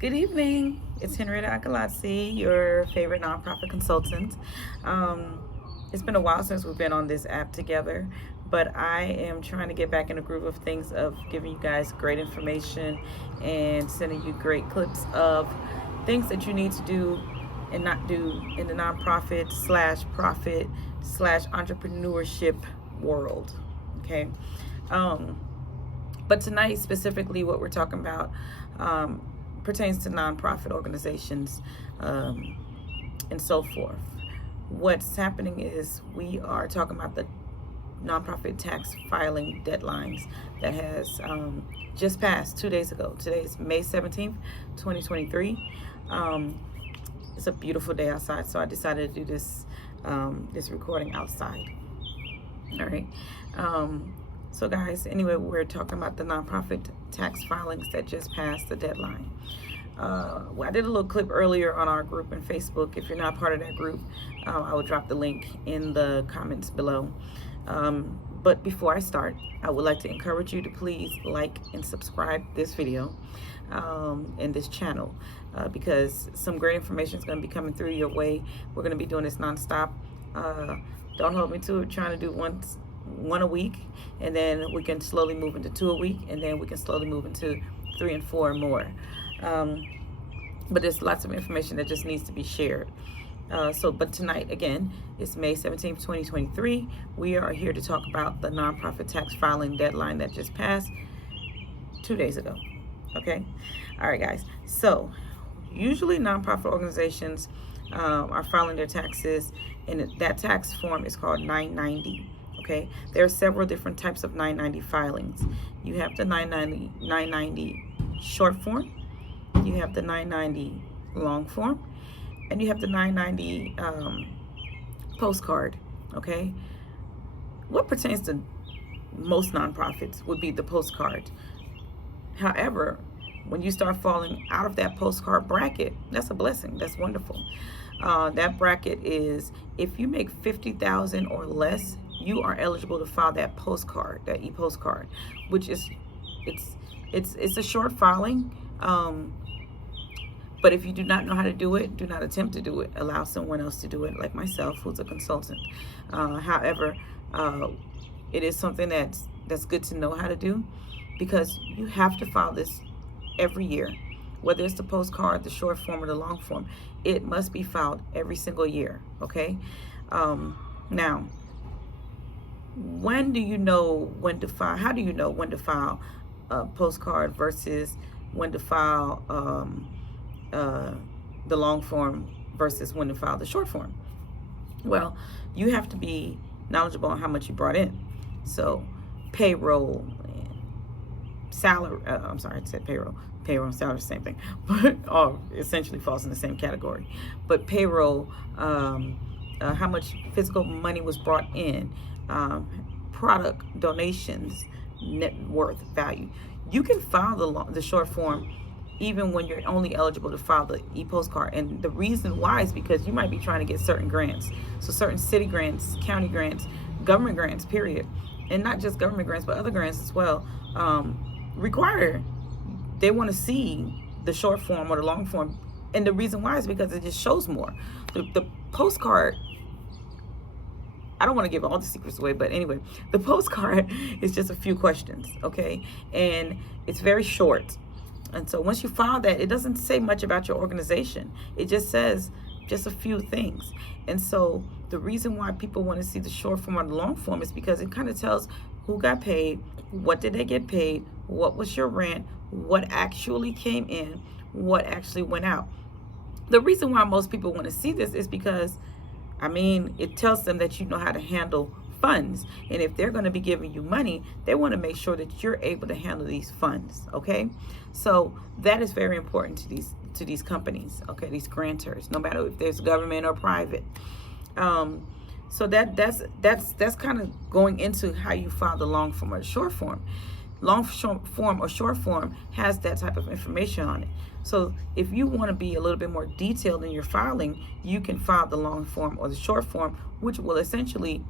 Good evening. It's Henrietta Akalasi, your favorite nonprofit consultant. Um, it's been a while since we've been on this app together, but I am trying to get back in the groove of things, of giving you guys great information and sending you great clips of things that you need to do and not do in the nonprofit slash profit slash entrepreneurship world. Okay. Um, but tonight, specifically, what we're talking about um, pertains to nonprofit organizations um, and so forth. What's happening is we are talking about the nonprofit tax filing deadlines that has just passed 2 days ago. Today is May 17th, 2023. Um, it's a beautiful day outside, so I decided to do this recording outside. All right. So, guys, anyway, we're talking about the nonprofit tax filings that just passed the deadline. Well, I did a little clip earlier on our group in Facebook. If you're not part of that group, I will drop the link in the comments below. But before I start, I would like to encourage you to please like and subscribe this video and this channel because some great information is going to be coming through your way. We're going to be doing this nonstop. Don't hold me to it, trying to do one a week, and then we can slowly move into 2 a week, and then we can slowly move into 3 and 4 and more. But there's lots of information that just needs to be shared. But tonight, again, it's May 17th, 2023. We are here to talk about the nonprofit tax filing deadline that just passed 2 days ago. Okay? All right, guys. So, usually nonprofit organizations are filing their taxes, and that tax form is called 990. Okay? There are several different types of 990 filings. You have the 990 short form, you have the 990 long form, and you have the 990 postcard. Okay? What pertains to most nonprofits would be the postcard. However, when you start falling out of that postcard bracket, that's a blessing. That's wonderful. That bracket is, if you make 50,000 or less, you are eligible to file that postcard, that e-postcard, which is it's a short filing. But if you do not know how to do it, do not attempt to do it. Allow someone else to do it, like myself, who's a consultant. However, it is something that's good to know how to do, because you have to file this every year, whether it's the postcard, the short form, or the long form. It must be filed every single year. Okay. Now, when do you know when to file? How do you know when to file a postcard versus when to file the long form versus when to file the short form? Well, you have to be knowledgeable on how much you brought in. So payroll, salary, I'm sorry, I said payroll and salary, same thing, but essentially falls in the same category. But payroll, how much physical money was brought in, product donations, net worth, value. You can file the short form even when you're only eligible to file the e-postcard. And the reason why is because you might be trying to get certain grants. So certain city grants, county grants, government grants, period. And not just government grants, but other grants as well, they want to see the short form or the long form. And the reason why is because it just shows more. The postcard, I don't want to give all the secrets away, but anyway, the postcard is just a few questions, okay? And it's very short. And so once you file that, it doesn't say much about your organization. It just says just a few things. And so the reason why people want to see the short form or the long form is because it kind of tells who got paid, what did they get paid, what was your rent, what actually came in, what actually went out. The reason why most people want to see this is because, it tells them that you know how to handle funds. And if they're going to be giving you money, they want to make sure that you're able to handle these funds. Okay. So that is very important to these companies. Okay. These grantors, no matter if there's government or private. So that's kind of going into how you file the long form or the short form. Long form or short form has that type of information on it. So if you want to be a little bit more detailed in your filing, you can file the long form or the short form, which will essentially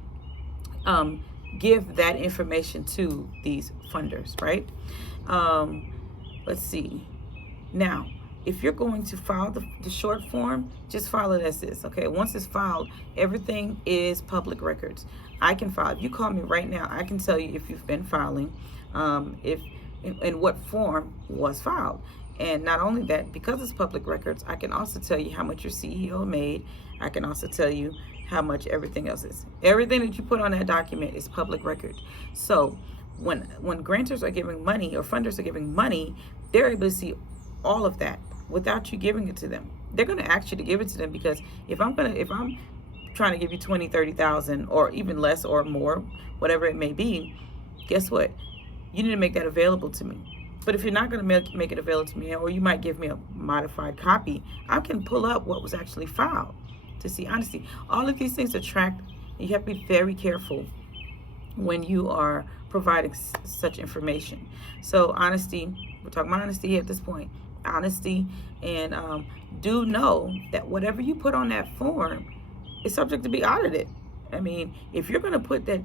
give that information to these funders, right? Let's see. Now, if you're going to file the short form, just file it as is, okay? Once it's filed, everything is public records. I can file. If you call me right now, I can tell you if you've been filing, if in what form was filed. And not only that, because it's public records, I can also tell you how much your CEO made. I can also tell you how much everything else is. Everything that you put on that document is public record. So when grantors are giving money or funders are giving money, they're able to see all of that without you giving it to them. They're going to ask you to give it to them, because if I'm trying to give you 20, 30,000 or even less or more, whatever it may be, guess what? You need to make that available to me. But if you're not going to make it available to me, or you might give me a modified copy, I can pull up what was actually filed to see honesty. All of these things are tracked. You have to be very careful when you are providing such information. So honesty, we're talking about honesty at this point. Honesty, and do know that whatever you put on that form is subject to be audited. I mean, if you're going to put that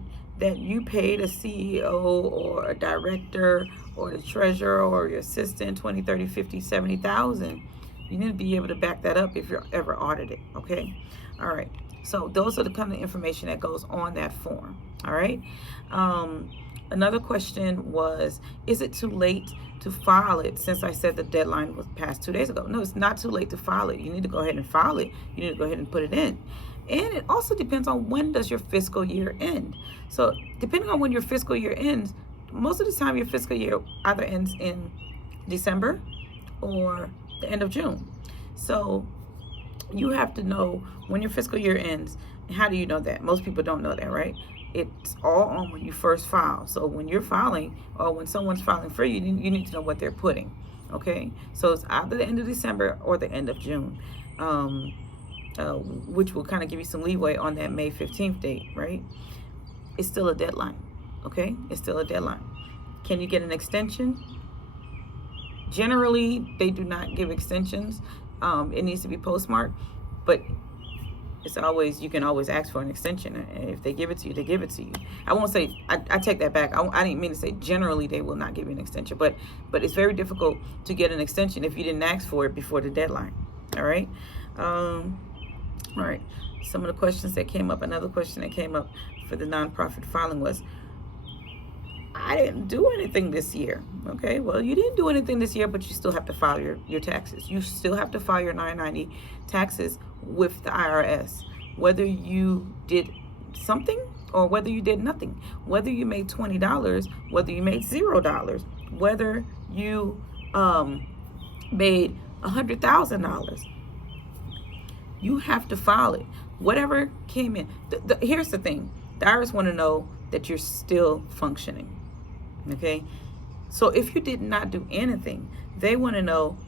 you paid a CEO or a director or the treasurer or your assistant 20, 30, 50, 70,000, you need to be able to back that up if you're ever audited, okay? All right, so those are the kind of information that goes on that form, all right? Another question was, is it too late to file it since I said the deadline was passed 2 days ago? No, it's not too late to file it. You need to go ahead and file it. You need to go ahead and put it in. And it also depends on when does your fiscal year end. So depending on when your fiscal year ends, most of the time your fiscal year either ends in December or the end of June. So you have to know when your fiscal year ends. And how do you know that? Most people don't know that, right? It's all on when you first file. So when you're filing, or when someone's filing for you, you need to know what they're putting, okay? So it's either the end of December or the end of June, which will kind of give you some leeway on that May 15th date, right? It's still a deadline, okay? It's still a deadline. Can you get an extension? Generally, they do not give extensions. It needs to be postmarked, but it's always, you can always ask for an extension. And if they give it to you, they give it to you. I won't say, I take that back. I didn't mean to say generally they will not give you an extension, but it's very difficult to get an extension if you didn't ask for it before the deadline. All right. All right. Some of the questions that came up, another question that came up for the nonprofit filing was, I didn't do anything this year. Okay, well, you didn't do anything this year, but you still have to file your taxes. You still have to file your 990 taxes with the IRS, whether you did something or whether you did nothing, whether you made $20, whether you made $0, whether you made $100,000. You have to file it. Whatever came in. Here's the thing. The IRS want to know that you're still functioning. Okay? So if you did not do anything, they want to know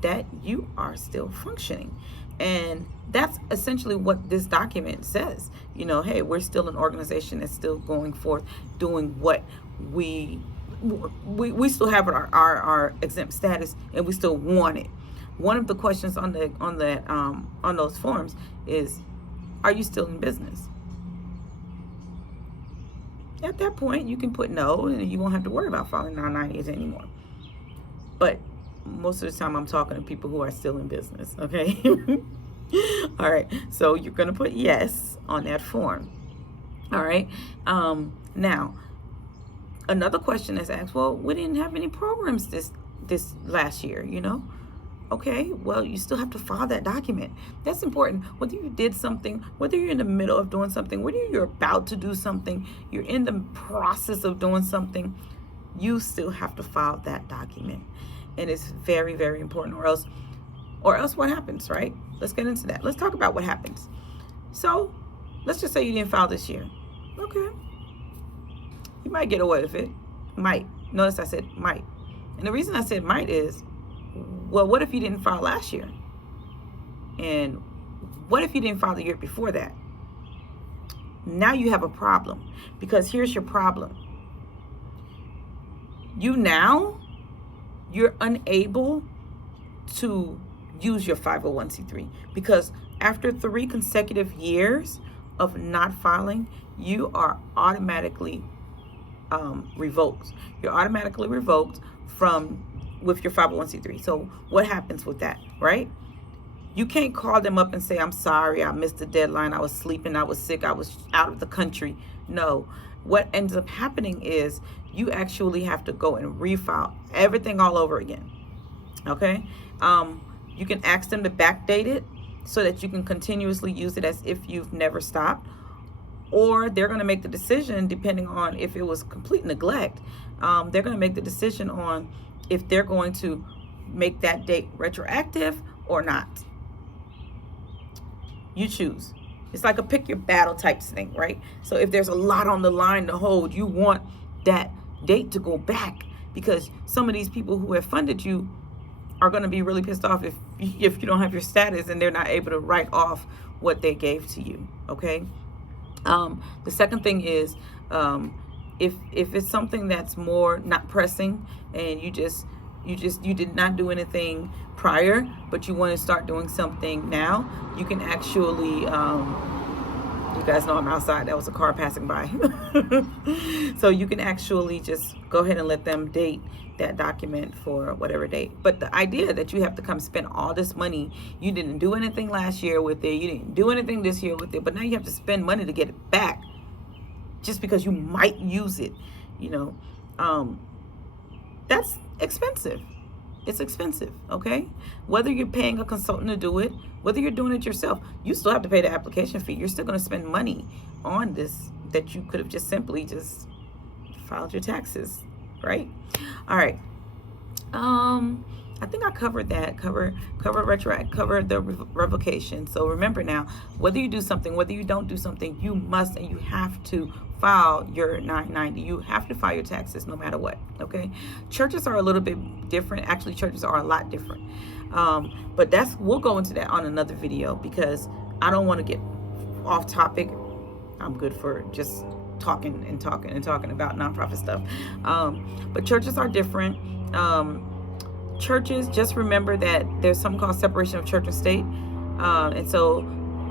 that you are still functioning. And that's essentially what this document says. You know, hey, we're still an organization that's still going forth, doing what we still have our exempt status, and we still want it. One of the questions on those forms is, are you still in business? At that point, you can put no, and you won't have to worry about filing 990s anymore. But most of the time, I'm talking to people who are still in business, okay? All right, so you're going to put yes on that form. All right, now, another question that's asked, well, we didn't have any programs this last year, you know? Okay, well, you still have to file that document. That's important. Whether you did something, whether you're in the middle of doing something, whether you're about to do something, you're in the process of doing something, you still have to file that document. And it's very, very important, or else what happens, right? Let's get into that. Let's talk about what happens. So let's just say you didn't file this year. Okay. You might get away with it. Might. Notice I said might. And the reason I said might is, well, what if you didn't file last year? And what if you didn't file the year before that? Now you have a problem, because here's your problem. You're unable to use your 501c3, because after 3 consecutive years of not filing, you are automatically revoked. You're automatically revoked from with your 501c3. So what happens with that, right? You can't call them up and say, I'm sorry, I missed the deadline, I was sleeping, I was sick, I was out of the country. No. What ends up happening is you actually have to go and refile everything all over again. Okay? You can ask them to backdate it so that you can continuously use it as if you've never stopped. Or they're going to make the decision, depending on if it was complete neglect, they're going to make the decision on if they're going to make that date retroactive or not. You choose. It's like a pick your battle type thing, right? So if there's a lot on the line to hold, you want that date to go back, because some of these people who have funded you are going to be really pissed off if you don't have your status and they're not able to write off what they gave to you. Okay. The second thing is, if it's something that's more not pressing and you did not do anything prior, but you want to start doing something now, you can actually, you guys know I'm outside, that was a car passing by. So you can actually just go ahead and let them date that document for whatever date. But the idea that you have to come spend all this money, you didn't do anything last year with it, you didn't do anything this year with it, but now you have to spend money to get it back just because you might use it, that's expensive. It's expensive, okay? Whether you're paying a consultant to do it, whether you're doing it yourself, you still have to pay the application fee. You're still going to spend money on this that you could have just simply just filed your taxes, right? All right. I think I covered that. Cover the revocation. So remember now, whether you do something, whether you don't do something, you must and you have to file your 990. You have to file your taxes no matter what. Okay. Churches are a little bit different. Actually, churches are a lot different. But we'll go into that on another video, because I don't want to get off topic. I'm good for just talking about nonprofit stuff. But churches are different. Churches, just remember that there's something called separation of church and state. And so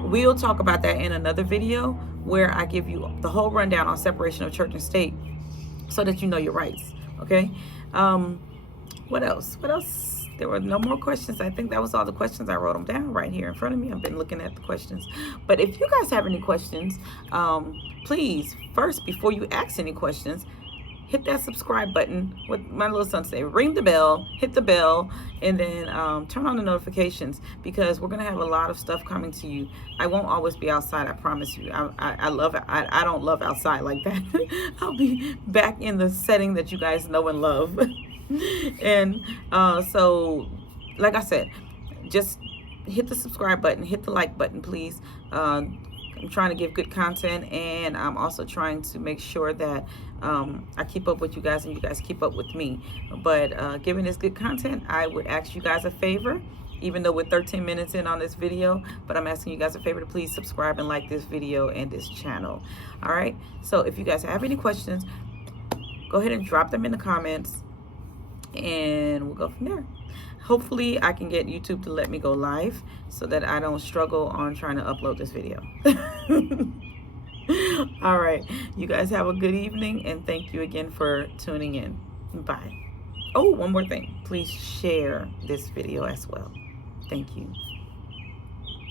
we'll talk about that in another video, where I give you the whole rundown on separation of church and state so that you know your rights. Okay. What else? There were no more questions. I think that was all the questions. I wrote them down right here in front of me. I've been looking at the questions. But if you guys have any questions, please, first, before you ask any questions, hit that subscribe button. What my little son say, ring the bell, hit the bell, and then turn on the notifications, because we're gonna have a lot of stuff coming to you. I won't always be outside, I promise you. I love it. I don't love outside like that. I'll be back in the setting that you guys know and love. And so, like I said, just hit the subscribe button, hit the like button, please. I'm trying to give good content, and I'm also trying to make sure that I keep up with you guys and you guys keep up with me. But given this good content, I would ask you guys a favor, even though we're 13 minutes in on this video, but I'm asking you guys a favor to please subscribe and like this video and this channel. All right. So if you guys have any questions, go ahead and drop them in the comments, and we'll go from there. Hopefully I can get YouTube to let me go live so that I don't struggle on trying to upload this video. All right. You guys have a good evening, and thank you again for tuning in. Bye. Oh, one more thing. Please share this video as well. Thank you.